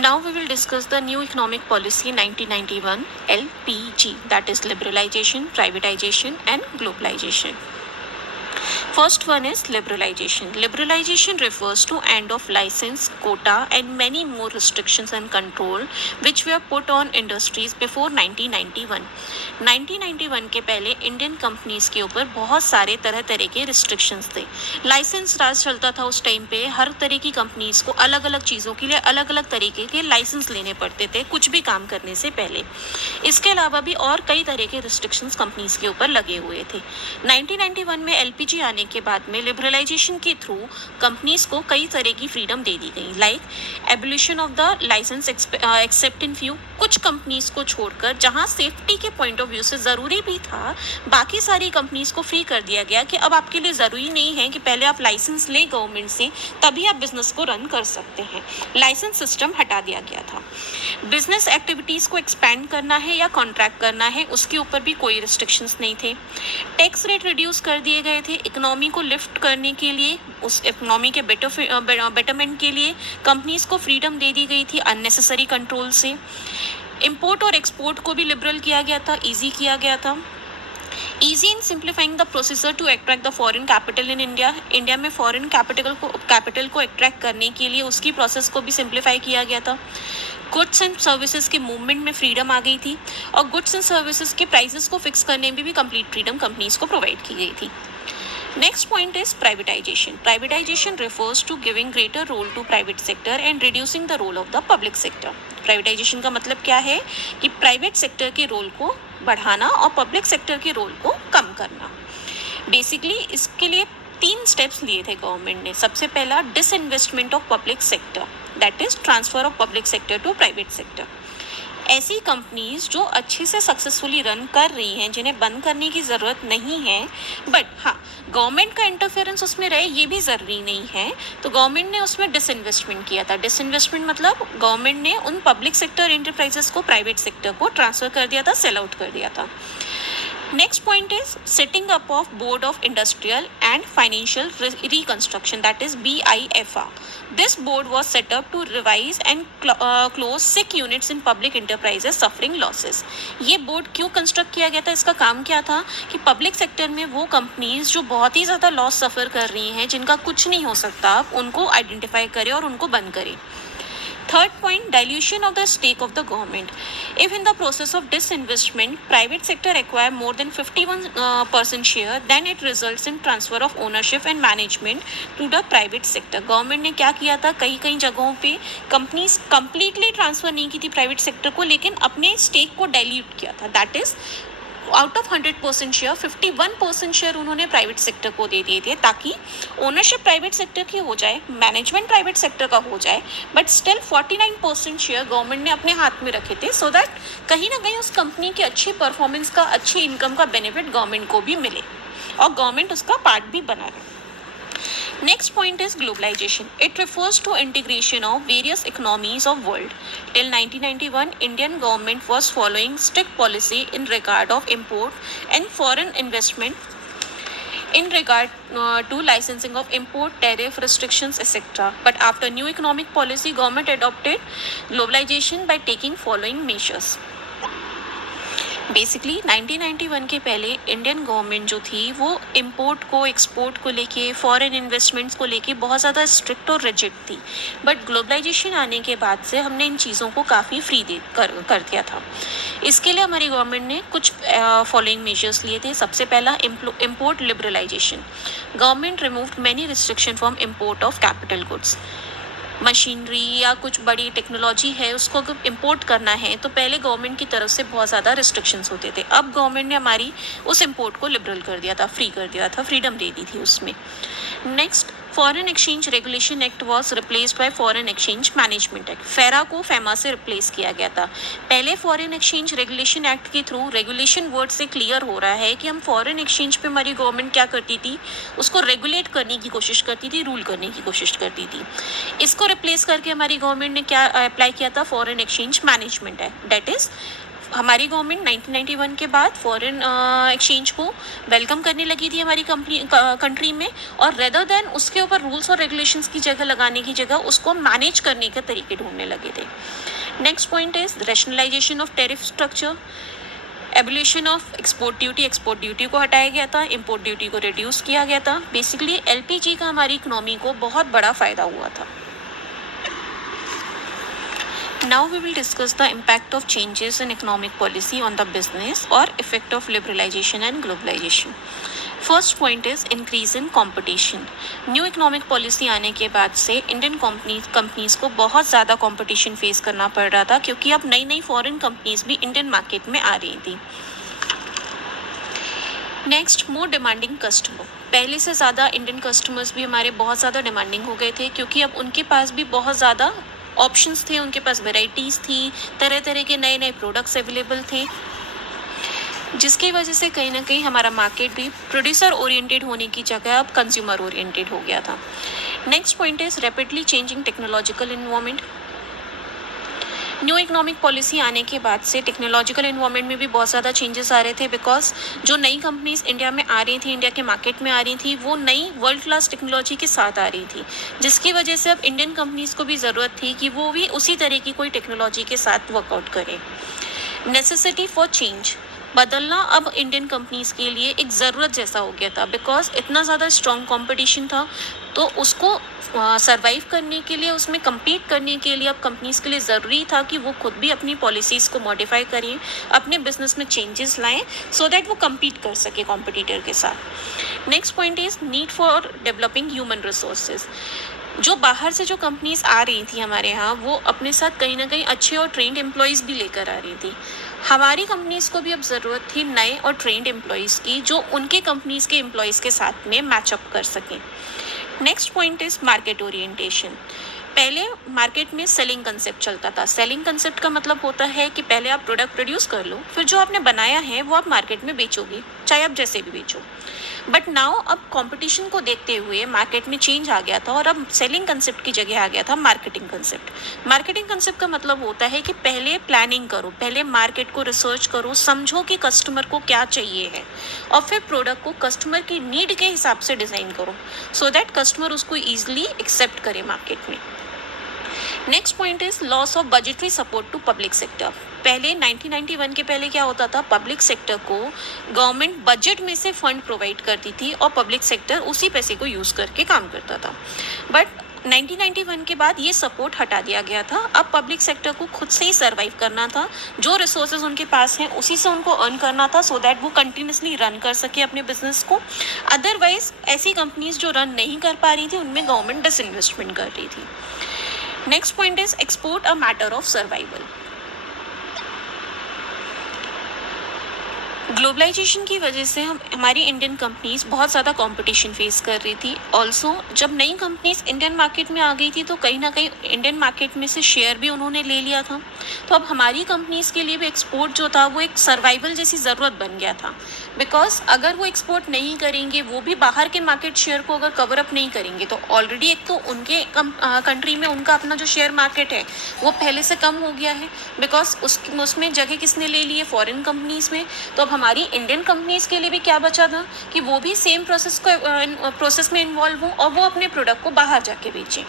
Now we will discuss the new economic policy 1991 LPG, that is liberalization, privatization and globalization. First one is liberalization. Liberalization refers to end of license, quota and many more restrictions and control which were put on industries before 1991. 1991 के पहले Indian companies के ऊपर बहुत सारे तरह तरह के restrictions थे. लाइसेंस राज चलता था उस टाइम पे. हर तरह की कंपनीज को अलग अलग चीज़ों के लिए अलग अलग तरीके के लाइसेंस लेने पड़ते थे कुछ भी काम करने से पहले. इसके अलावा भी और कई तरह के रिस्ट्रिक्शंस कंपनीज के ऊपर लगे हुए थे. 1991 में एलपीजी आने के बाद में लिबरलाइजेशन के थ्रू कंपनीज को कई तरह की फ्रीडम दे दी गई, like abolition of the licence except in few. कुछ कंपनीज को छोड़कर जहां सेफ्टी के पॉइंट ऑफ व्यू से ज़रूरी भी था, बाकी सारी कंपनीज को फ्री कर दिया गया कि अब आपके लिए ज़रूरी नहीं है कि पहले आप लाइसेंस लें गवर्नमेंट से तभी आप बिजनेस को रन कर सकते हैं. लाइसेंस सिस्टम हटा दिया गया था. बिजनेस एक्टिविटीज़ को एक्सपेंड करना है या कॉन्ट्रैक्ट करना है उसके ऊपर भी कोई रिस्ट्रिक्शंस नहीं थे. टैक्स रेट रिड्यूस कर दिए गए थे. इकोनॉमी को लिफ्ट करने के लिए, उस इकोनॉमी के बेटरमेंट के लिए कंपनीज को फ्रीडम दे दी गई थी अननेसेसरी कंट्रोल से. इंपोर्ट और एक्सपोर्ट को भी लिबरल किया गया था, ईजी किया गया था. Easy in simplifying the procedure to attract the foreign capital in India. India में फॉरेन कैपिटल को अट्रैक्ट करने के लिए उसकी प्रोसेस को भी सिंप्लीफाई किया गया था. गुड्स एंड सर्विसेज के मूवमेंट में फ्रीडम आ गई थी और गुड्स एंड सर्विसेज के प्राइसेस को फिक्स करने में भी कंप्लीट फ्रीडम कंपनीज को प्रोवाइड की गई थी. Next point is privatization. Privatization refers to giving greater role to private sector and reducing the role of the public sector. Privatization का मतलब क्या है कि प्राइवेट सेक्टर के रोल को बढ़ाना और पब्लिक सेक्टर के रोल को कम करना. बेसिकली इसके लिए 3 स्टेप्स लिए थे गवर्नमेंट ने. सबसे पहला disinvestment of public sector, that is transfer of public sector to private sector. ऐसी कंपनीज जो अच्छे से सक्सेसफुली रन कर रही हैं, जिन्हें बंद करने की ज़रूरत नहीं है, बट हाँ गवर्नमेंट का इंटरफेरेंस उसमें रहे ये भी ज़रूरी नहीं है, तो गवर्नमेंट ने उसमें डिसइन्वेस्टमेंट किया था. डिसइन्वेस्टमेंट मतलब गवर्नमेंट ने उन पब्लिक सेक्टर इंटरप्राइजेस को प्राइवेट सेक्टर को ट्रांसफ़र कर दिया था, सेल आउट कर दिया था. Next point is setting up of Board of Industrial and Financial Reconstruction, that is BIFR. This board was set up to revise and close sick units in public enterprises suffering losses. ये board क्यों construct किया गया था, इसका काम क्या था कि पब्लिक सेक्टर में वो कंपनीज जो बहुत ही ज़्यादा लॉस सफ़र कर रही हैं, जिनका कुछ नहीं हो सकता, उनको आइडेंटिफाई करें और उनको बंद करें. Third point, dilution of the stake of the government. If in the process of disinvestment, private sector acquire more than 51% share, then it results in transfer of ownership and management to the private sector. Government ने क्या किया था, कई कई जगहों पे companies completely transfer नहीं की थी प्राइवेट सेक्टर को, लेकिन अपने स्टेक को डाइल्यूट किया था. That is out of 100% share 51% share उन्होंने प्राइवेट सेक्टर को दे दिए थे, ताकि ओनरशिप प्राइवेट सेक्टर की हो जाए, मैनेजमेंट प्राइवेट सेक्टर का हो जाए, बट स्टिल 49% शेयर गवर्नमेंट ने अपने हाथ में रखे थे, सो दैट कहीं ना कहीं उस कंपनी के अच्छे परफॉर्मेंस का, अच्छी इनकम का बेनिफिट गवर्नमेंट को भी मिले और गवर्नमेंट उसका पार्ट भी बना रहे. Next point is globalization. It refers to integration of various economies of world. Till 1991, Indian government was following strict policy in regard of import and foreign investment in regard to licensing of import, tariff restrictions, etc. But after new economic policy, government adopted globalization by taking following measures. Basically 1991 के पहले Indian government जो थी वो import को, export को लेके, foreign investments को लेके बहुत ज़्यादा स्ट्रिक्ट और रिजिड थी. बट ग्लोबलाइजेशन आने के बाद से हमने इन चीज़ों को काफ़ी फ्री कर दिया था. इसके लिए हमारी गवर्नमेंट ने कुछ फॉलोइंग मेजर्स लिए थे. सबसे पहला import liberalisation. Government removed many restriction from import of capital goods. Machinery या कुछ बड़ी टेक्नोलॉजी है, उसको अगर इम्पोर्ट करना है तो पहले गवर्नमेंट की तरफ से बहुत ज़्यादा रिस्ट्रिक्शंस होते थे. अब गवर्नमेंट ने हमारी उस इम्पोर्ट को लिबरल कर दिया था, फ्री कर दिया था, फ्रीडम दे दी थी उसमें. Next, foreign exchange regulation act was replaced by foreign exchange management act. फेरा को फेमा से रिप्लेस किया गया था. पहले फॉरेन एक्सचेंज रेगुलेशन एक्ट के थ्रू, रेगुलेशन वर्ड से क्लियर हो रहा है कि हम फॉरेन एक्सचेंज पे हमारी गवर्नमेंट क्या करती थी, उसको रेगुलेट करने की कोशिश करती थी, रूल करने की कोशिश करती थी. इसको रिप्लेस करके हमारी गवर्नमेंट ने क्या अप्लाई किया था, foreign exchange management act, that is हमारी गवर्नमेंट 1991 के बाद फॉरेन एक्सचेंज को वेलकम करने लगी थी हमारी कंट्री में, और रेदर देन उसके ऊपर रूल्स और रेगुलेशंस की जगह लगाने की जगह उसको मैनेज करने के तरीके ढूंढने लगे थे. Next point is rationalisation of tariff structure. Abolition of export duty को हटाया गया था, इंपोर्ट ड्यूटी को रिड्यूस किया गया था. बेसिकली एलपीजी का हमारी इकोनॉमी को बहुत बड़ा फायदा हुआ था. Now we will discuss the impact of changes in economic policy on the business or effect of liberalization and globalization. First point is increase in competition. New economic policy आने के बाद से इंडियन कंपनीज को बहुत ज़्यादा competition face करना पड़ रहा था, क्योंकि अब नई फॉरेन कंपनीज भी इंडियन मार्केट में आ रही थी. Next, more demanding customer. पहले से ज़्यादा इंडियन कस्टमर्स भी हमारे बहुत ज़्यादा डिमांडिंग हो गए थे, क्योंकि अब उनके पास भी बहुत ज़्यादा ऑप्शंस थे, उनके पास वेराइटीज़ थी, तरह तरह के नए प्रोडक्ट्स अवेलेबल थे, जिसकी वजह से कहीं ना कहीं हमारा मार्केट भी प्रोड्यूसर ओरिएंटेड होने की जगह अब कंज्यूमर ओरिएंटेड हो गया था. Next point is rapidly changing technological environment. New economic policy आने के बाद से टेक्नोलॉजिकल इन्वायरमेंट में भी बहुत ज़्यादा चेंजेस आ रहे थे, बिकॉज जो नई कंपनीज इंडिया में आ रही थी, इंडिया के मार्केट में आ रही थी, वो नई वर्ल्ड क्लास टेक्नोलॉजी के साथ आ रही थी, जिसकी वजह से अब इंडियन कंपनीज को भी ज़रूरत थी कि वो भी उसी तरह की कोई टेक्नोलॉजी के साथ वर्कआउट करें. Necessity for change. बदलना अब इंडियन कंपनीज के लिए एक ज़रूरत जैसा हो गया था, बिकॉज इतना ज़्यादा स्ट्रॉन्ग कंपटीशन था, तो उसको सरवाइव करने के लिए, उसमें कम्पीट करने के लिए अब कंपनीज के लिए ज़रूरी था कि वो खुद भी अपनी पॉलिसीज़ को मॉडिफाई करें, अपने बिजनेस में चेंजेस लाएं, सो दैट वो कम्पीट कर सके कॉम्पिटिटर के साथ. Next point is need for developing human resources. जो बाहर से जो कंपनीज आ रही थी हमारे यहाँ, वो अपने साथ कहीं ना कहीं अच्छे और ट्रेंड एम्प्लॉयज़ भी लेकर आ रही थी. हमारी कंपनीज को भी अब ज़रूरत थी नए और ट्रेंड एम्प्लॉयज़ की, जो उनके कंपनीज के एम्प्लॉयज़ के साथ में मैचअप कर सकें. Next point is market orientation. पहले मार्केट में सेलिंग कंसेप्ट चलता था. सेलिंग कंसेप्ट का मतलब होता है कि पहले आप प्रोडक्ट प्रोड्यूस कर लो, फिर जो आपने बनाया है वो आप मार्केट में बेचोगे, चाहे आप जैसे भी बेचो. बट नाउ अब कंपटीशन को देखते हुए मार्केट में चेंज आ गया था, और अब सेलिंग कंसेप्ट की जगह आ गया था मार्केटिंग कंसेप्ट. मार्केटिंग कंसेप्ट का मतलब होता है कि पहले प्लानिंग करो, पहले मार्केट को रिसर्च करो, समझो कि कस्टमर को क्या चाहिए है, और फिर प्रोडक्ट को कस्टमर की नीड के हिसाब से डिज़ाइन करो, सो दैट कस्टमर उसको ईजिली एक्सेप्ट करे मार्केट में. Next point is loss of budgetary support to public sector. पहले 1991 के पहले क्या होता था, पब्लिक सेक्टर को गवर्नमेंट बजट में से फंड प्रोवाइड करती थी, और पब्लिक सेक्टर उसी पैसे को यूज़ करके काम करता था. बट 1991 के बाद ये सपोर्ट हटा दिया गया था. अब पब्लिक सेक्टर को खुद से ही सर्वाइव करना था, जो रिसोर्सेज उनके पास हैं उसी से उनको अर्न करना था, सो दैट वो कंटिन्यूसली रन कर सके अपने बिजनेस को. अदरवाइज ऐसी कंपनीज जो रन नहीं कर पा रही थी, उनमें गवर्नमेंट डिसइन्वेस्टमेंट कर रही थी. Next point is export a matter of survival. Globalisation की वजह से हमारी इंडियन कंपनीज बहुत ज़्यादा कंपटीशन फेस कर रही थी. ऑल्सो जब नई कंपनीज इंडियन मार्केट में आ गई थी, तो कहीं ना कहीं इंडियन मार्केट में से शेयर भी उन्होंने ले लिया था. तो अब हमारी कंपनीज के लिए भी एक्सपोर्ट जो था वो एक सर्वाइवल जैसी ज़रूरत बन गया था, बिकॉज अगर वो एक्सपोर्ट नहीं करेंगे, वो भी बाहर के मार्केट शेयर को अगर कवर अप नहीं करेंगे, तो ऑलरेडी एक तो उनके कंट्री में उनका अपना जो शेयर मार्केट है वो पहले से कम हो गया है, बिकॉज उसमें जगह किसने ले ली है, फॉरेन कंपनीज में. तो अब हमारी इंडियन कंपनीज के लिए भी क्या बचा था कि वो भी सेम प्रोसेस में इन्वॉल्व हों, और वो अपने प्रोडक्ट को बाहर जाके बेचें.